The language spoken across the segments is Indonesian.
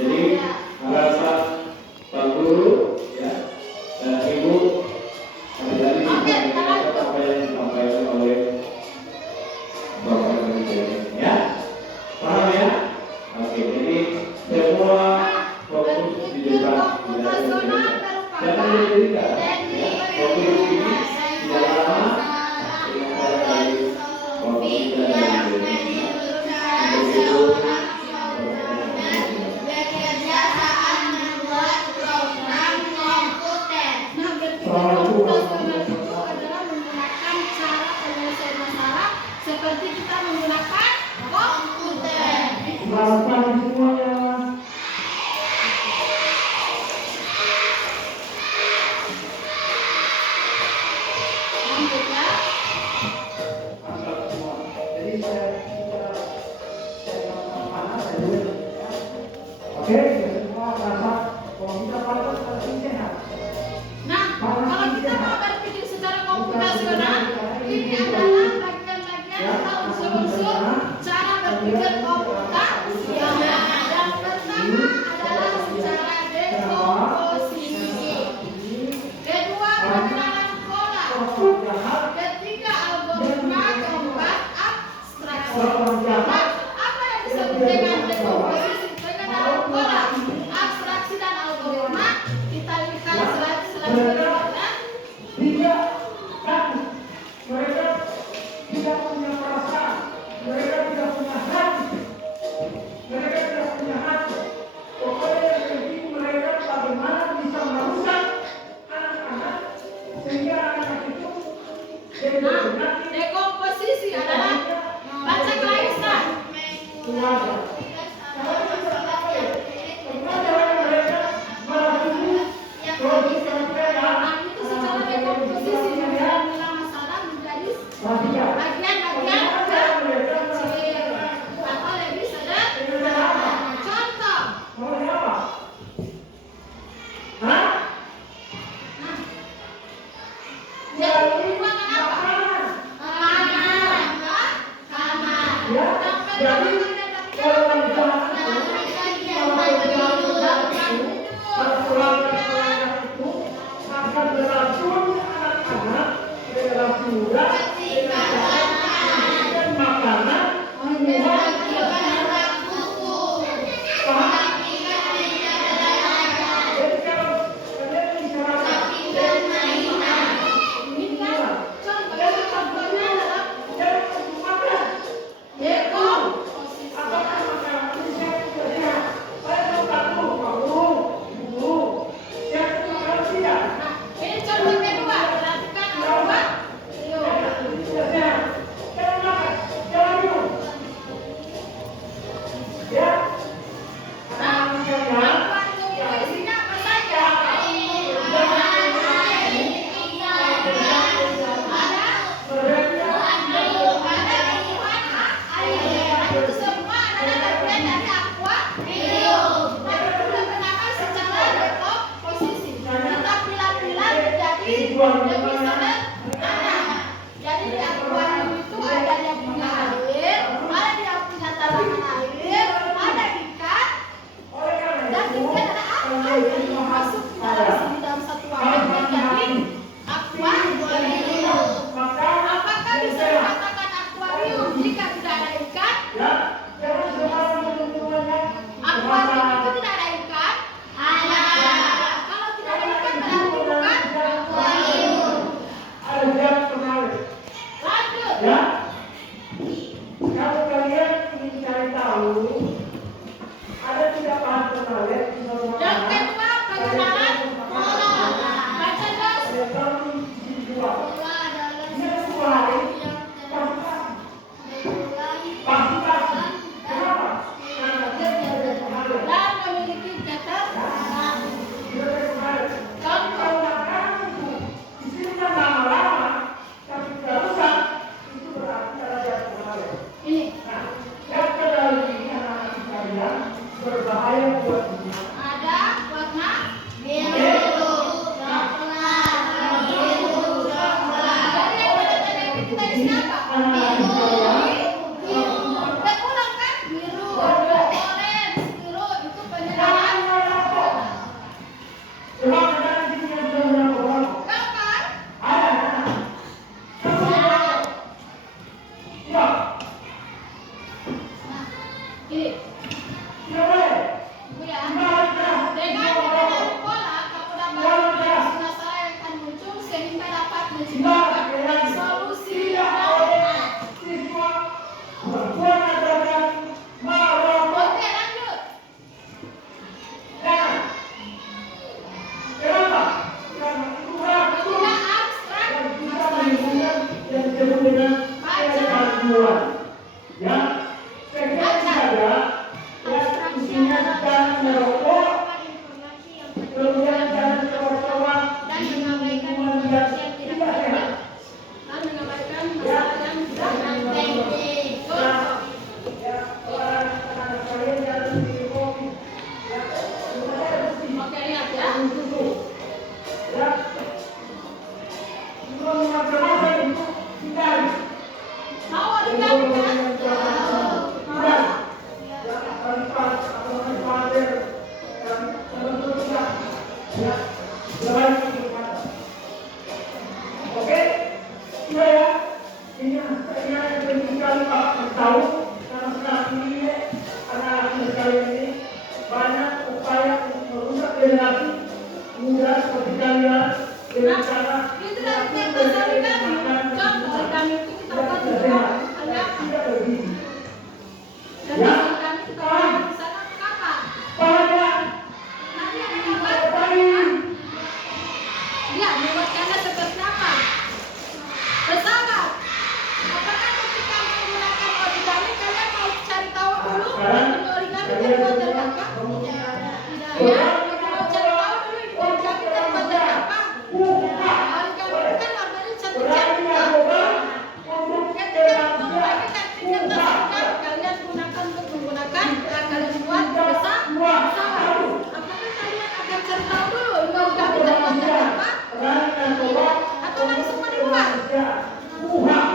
Jadi merasa Pak Guru ya, Ibu Nah, kalau kita mau berpikir secara komputasional, ini adalah bagian-bagian atau unsur-unsur cara berpikir komputasional. Yang pertama adalah secara dekomposisi. Kedua, pengenalan pola. Ketiga, algoritma. Keempat, abstraksi. Nah, apa yang disebut dengan dekomposisi? Pengenalan pola, abstraksi dan algoritma. Kita lihat slide selanjutnya. Mereka tidak punya perasaan, mereka tidak punya hati, mereka tidak punya hati. Pokoknya yang penting mereka bagaimana bisa merusak anak-anak sehingga anak itu Nah, dekomposisi adalah baca Klaisa. keluarga. Kalau kita apa ya? Bagaimana mereka melakukan produk yang Ya, selain itu kata. Oke, iya ya. Ini saya penting sekali Pak tahu karena sekarang ini anak-anak sekalian ini banyak upaya untuk merusak generasi muda seperti kalian dengan cara Itu dari tempat kami contoh kami itu kita buat juga ada tidak bergizi. dan kami kita buat di sana apa? Pada Nanti ada gambar. Ya, membuatnya seperti apa? Bersahabat. Apakah ketika menggunakan origami kalian mau cari tahu dulu origami terbuat dari apa? Tidak. Ya, kita mau cari tahu dulu ini origami terbuat dari apa? Origami itu kan warnanya cantik-cantik. Ketika memakai cantik kertas kan kalian gunakan untuk menggunakan kalian buat pesawat. Apakah kalian akan cari tahu dulu ini origami terbuat dari apa? Atau langsung mau dibuat? Nah,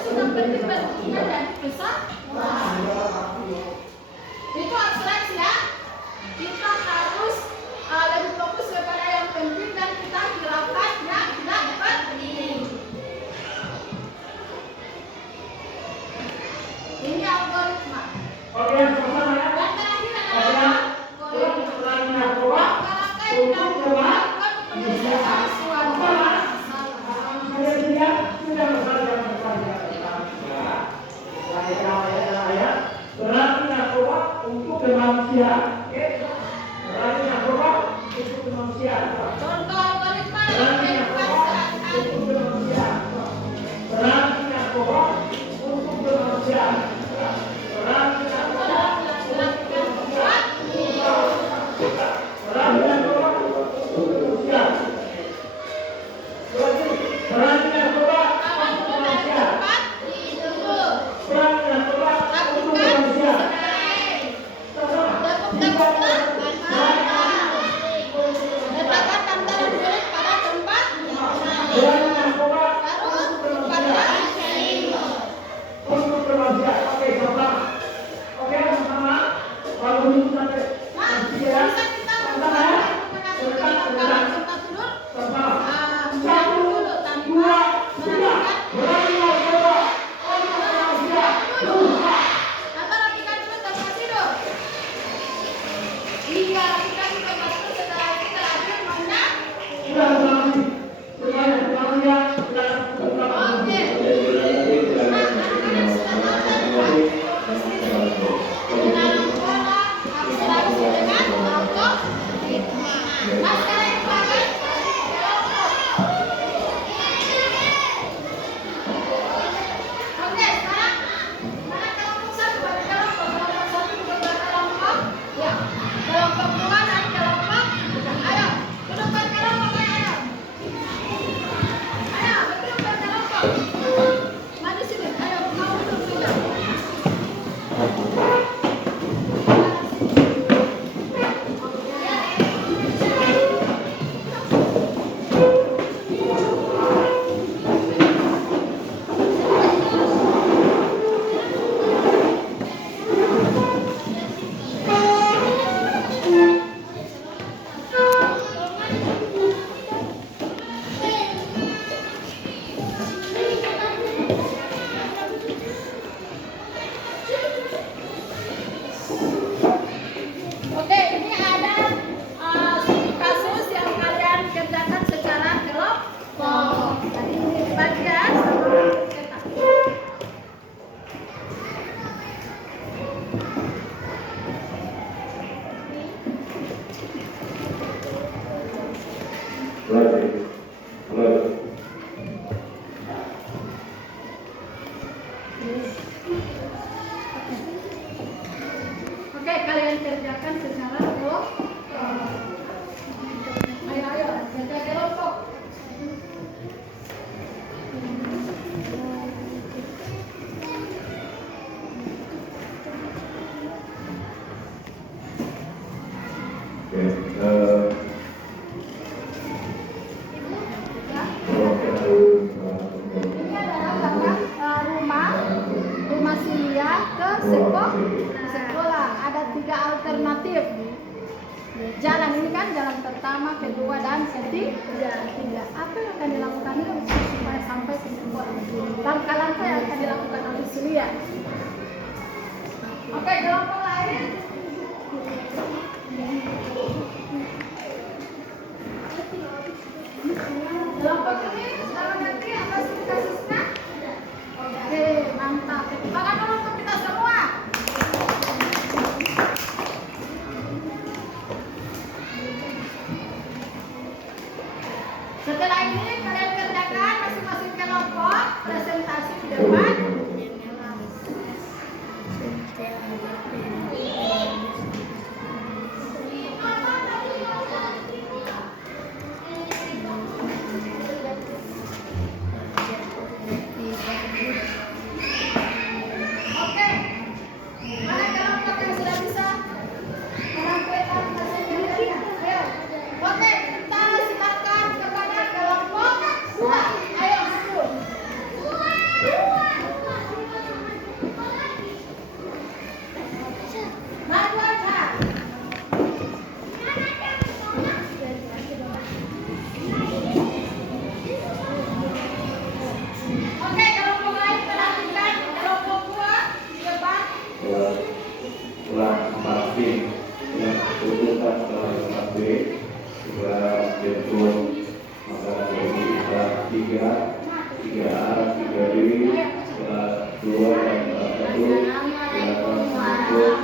sudah berkepentingan dan besar. Itu abstrak ya. Kita harus lebih fokus kepada yang penting dan kita hilangkan yang tidak penting. Ini algoritma. Oke, sama-sama ya. Dan terakhir adalah algoritma. Untuk melakukan penyelesaian suatu masalah. Saya tidak bersalah. Berarti narkoba untuk kemanusiaan. Berarti narkoba untuk kemanusiaan. Contoh algoritma yang dilakukan saat Untuk kemanusiaan. Berarti narkoba untuk kemanusiaan. Berarti narkoba untuk kemanusiaan. Berarti narkoba untuk kemanusiaan. Berarti narkoba untuk kemanusiaan. Berarti narkoba untuk kemanusiaan. Letakkan bantalan kulit pada tempat Berarti narkoba baru pada untuk kemanusiaan. Oke, sama. Oke, sama. Kalau begitu sampai bisa kita menggunakan tempat tidur sama. menyapu dulu tanpa merapikan Berarti narkoba untuk kemanusiaan. tanpa rapikan dulu tempat tidur. Hingga rapikan tempat tidur setelah kita ambil mana? Sudah berarti. Sudah berarti ya. Sudah Oke. Nah, anak-anak sudah tahu tadi Pak. Dalam pola abstraksi dengan algoritma. Nah, sekarang yang pakai kelompok. Oke, sekarang mana kelompok satu? Ada kelompok satu juga kelompok. Ya, kelompok dua dan kelompok. Ayo, duduk berkelompok ayo. Ayo, duduk berkelompok. Mari sini, ayo mau duduk juga. Oke, ini ada studi kasus yang kalian kerjakan secara kelompok. Jadi ini dibagi ya sama cetak. Oke, kalian kerjakan secara kelompok. Ayo, kerja kelompok. Ya. Ini adalah gambar rumah Silia ke sekolah. Ada 3 alternatif. Jalan ini kan jalan pertama, kedua, dan ketiga. Apa yang akan dilakukan supaya sampai ke sebuah langkah-langkah yang akan dilakukan oleh Sulia. Oke, kelompok lain. Kelompok ini sudah mengerti apa sih kasusnya? Oke, mantap. Tangan dulu untuk kita semua. Setelah ini kalian kerjakan masing-masing kelompok presentasi di depan. Oke, mana kelompok yang sudah bisa menampilkan hasil kerjanya? Ayo. Oke, kita silakan kepada kelompok 2. Ayo, maju. Maju aja. Oke, kelompok lain perhatikan kelompok 2 di depan. Ulang 4B yang dibutuhkan oleh 4B juga bentuk makanan ini ada 3A, 3B, kelas 2 dan kelas 1 silakan untuk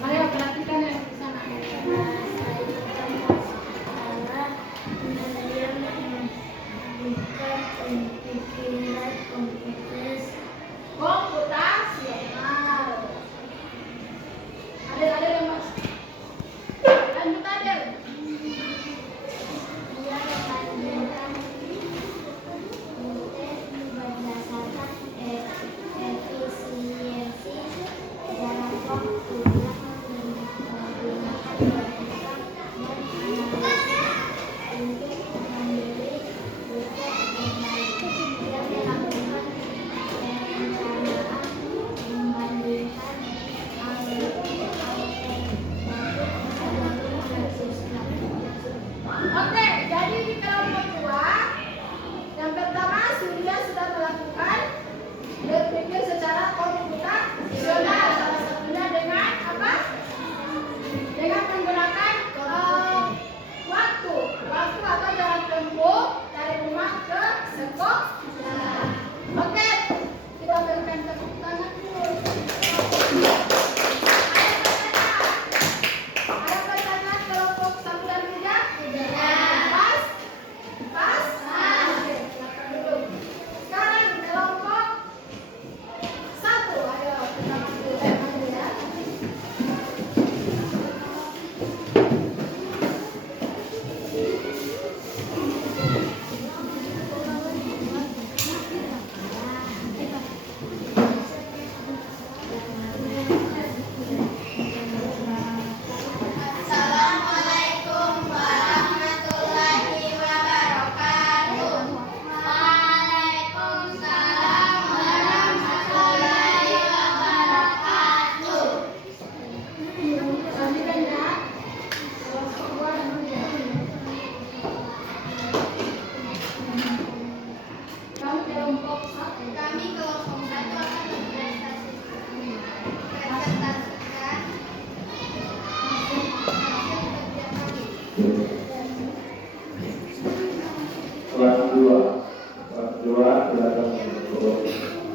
Ayo perhatikan yang di sana. Komputasional. Ada yang mas. Lanjut ada. Oke, jadi di kelompok 2 yang pertama Surya sudah melakukan berpikir secara komputasional, salah satunya dengan apa? Dengan menggunakan waktu atau jalan tempuh dari rumah ke sekolah. Oke, kita berikan tepuk tangan dulu. Ada pertanyaan kelompok 1 dan 3? Pas? Oke, silakan dulu. Sekarang kelompok 1. Ayo, kita maju ya. Assalamualaikum warahmatullahi wabarakatuh. Waalaikumsalam warahmatullahi wabarakatuh. Perhatikan ya. Kami kelompok 1. Kami kelompok 1 akan presentasikan hasil kerja kami. kelas 2 silakan untuk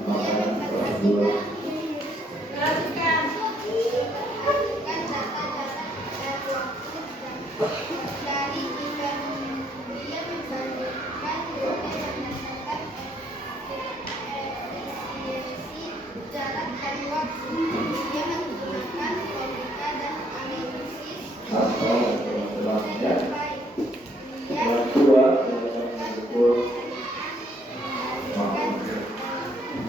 makanan kelas 2. Perhatikan. Perhatikan data-data dan waktu dari 3 minggu. Kemudian membandingkan hasilnya berdasarkan efisiensi jarak dan waktu. Dia menggunakan logika dan analisis Atau kelas-kelasnya yang baik. Dia kelas 2 silakan untuk makan.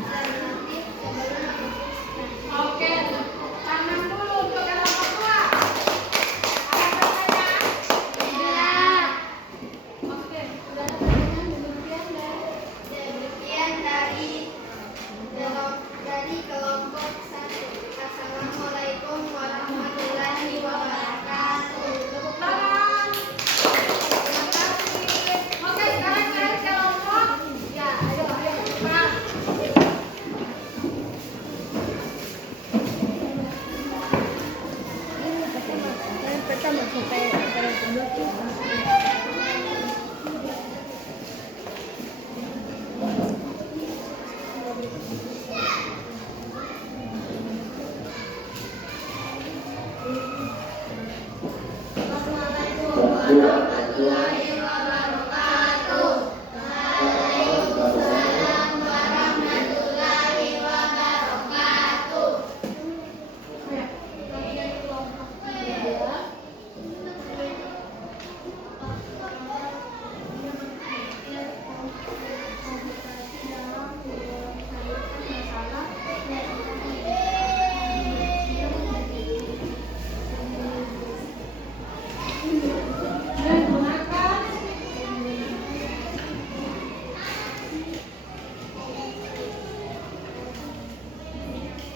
alternatif sebelum memutuskan. Oke, tepuk tangan dulu untuk kelompok 2. Ada pertanyaan?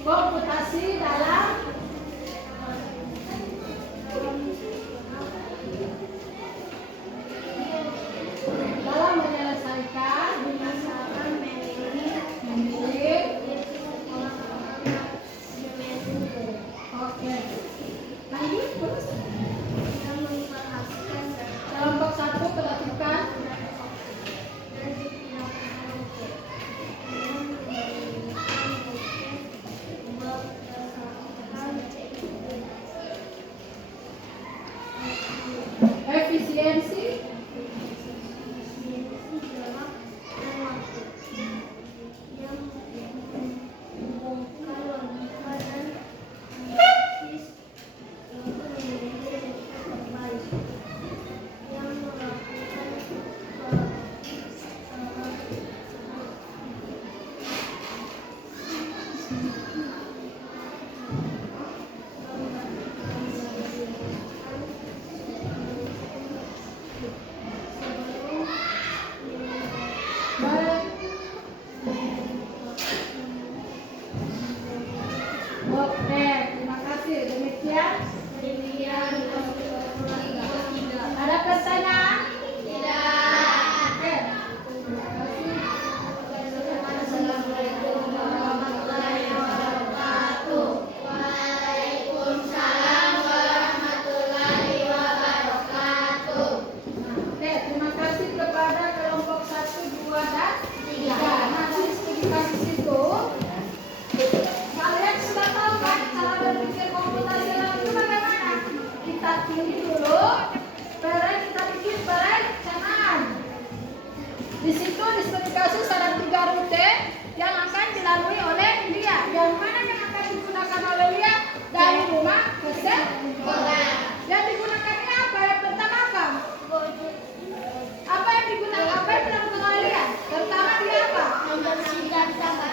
komputasi dalam menyelesaikan memilih. Oke, lanjut terus. Kelompok 1 perhatikan. Efisiensi. Oke, terima kasih. Demikian. Ada pertanyaan? Tidak. Oke. Terima kasih. Assalamualaikum warahmatullahi wabarakatuh. Waalaikumsalam warahmatullahi wabarakatuh. Oke, terima kasih kepada kelompok 1, 2, dan 3. Nah, di spesifikasi situ kalian sudah tahu kan cara berpikir komputasional itu bagaimana? Kita pilih dulu, kita bikin perencanaan. Di situ di spesifikasi ada 3 rute yang akan dilalui oleh Lia. Yang mana yang akan digunakan oleh Lia? Dari rumah ke sekolah. Yang digunakannya apa? Yang pertama apa? Apa yang digunakan? Apa yang dilakukan oleh Lia? Pertama dia apa? Membersihkan sampah.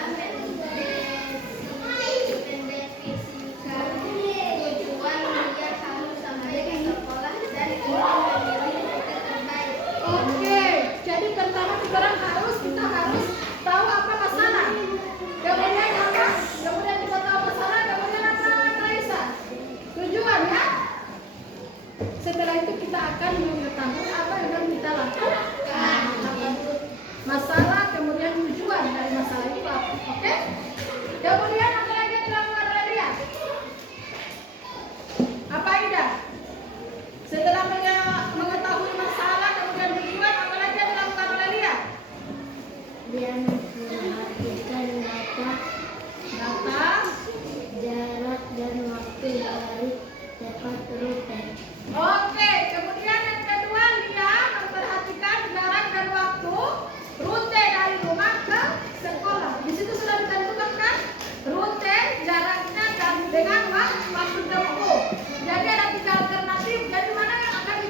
Tujuan dia harus sampai ke sekolah dan memilih rute terbaik. Oke, jadi pertama kita harus tahu apa masalah. Kemudian apa? Kemudian kita tahu masalah. Kemudian apa, Raisa? Tujuan ya. Setelah itu kita akan mengetahui apa yang akan kita lakukan. Masalah, kemudian tujuan dari masalah itu apa? Oke? Kemudian apa lagi yang dilakukan oleh dia? Apa Ida? Setelah mengetahui masalah, kemudian tujuan, apa lagi yang dilakukan oleh dia? Dia memperhatikan data, jarak dan waktu dari tempat rute. Oke, kemudian yang kedua dia memperhatikan jarak dan waktu rute dari rumah ke sekolah. Di situ sudah ditentukan kan rute, jaraknya dan dengan waktu tempuh. Jadi ada 3 alternatif. Jadi mana yang akan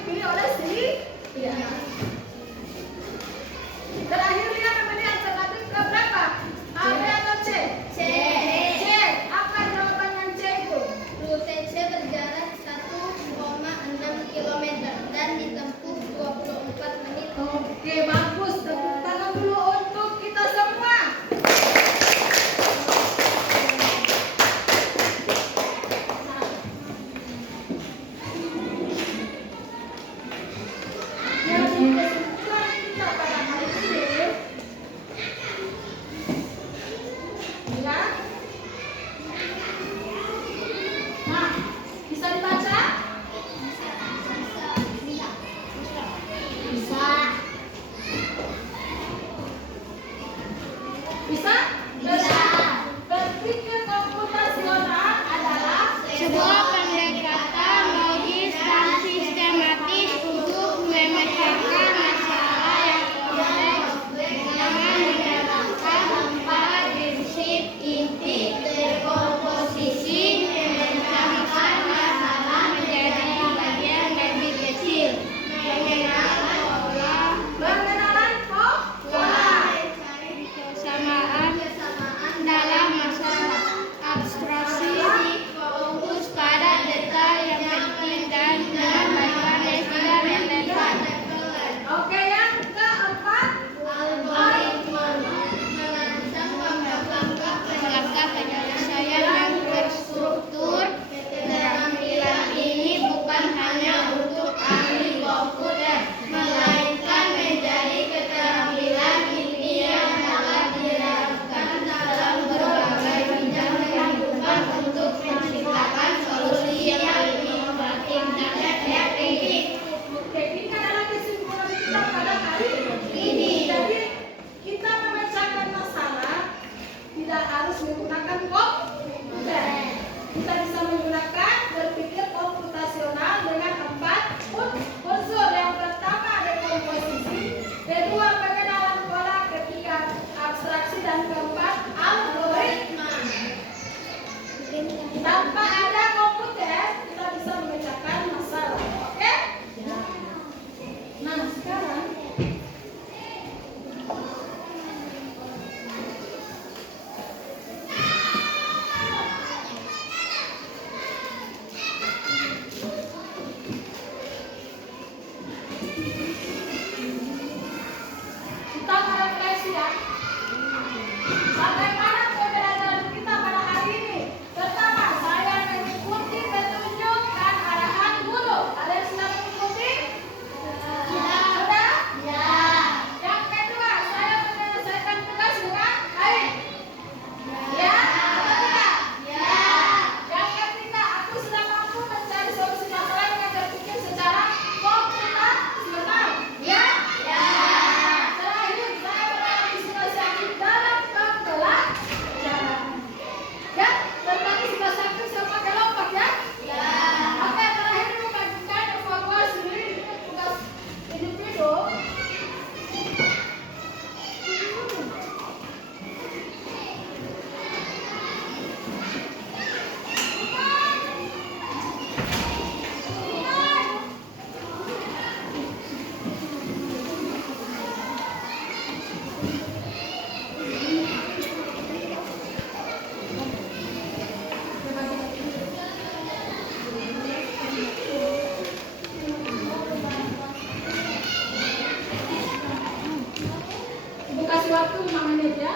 lima menit ya.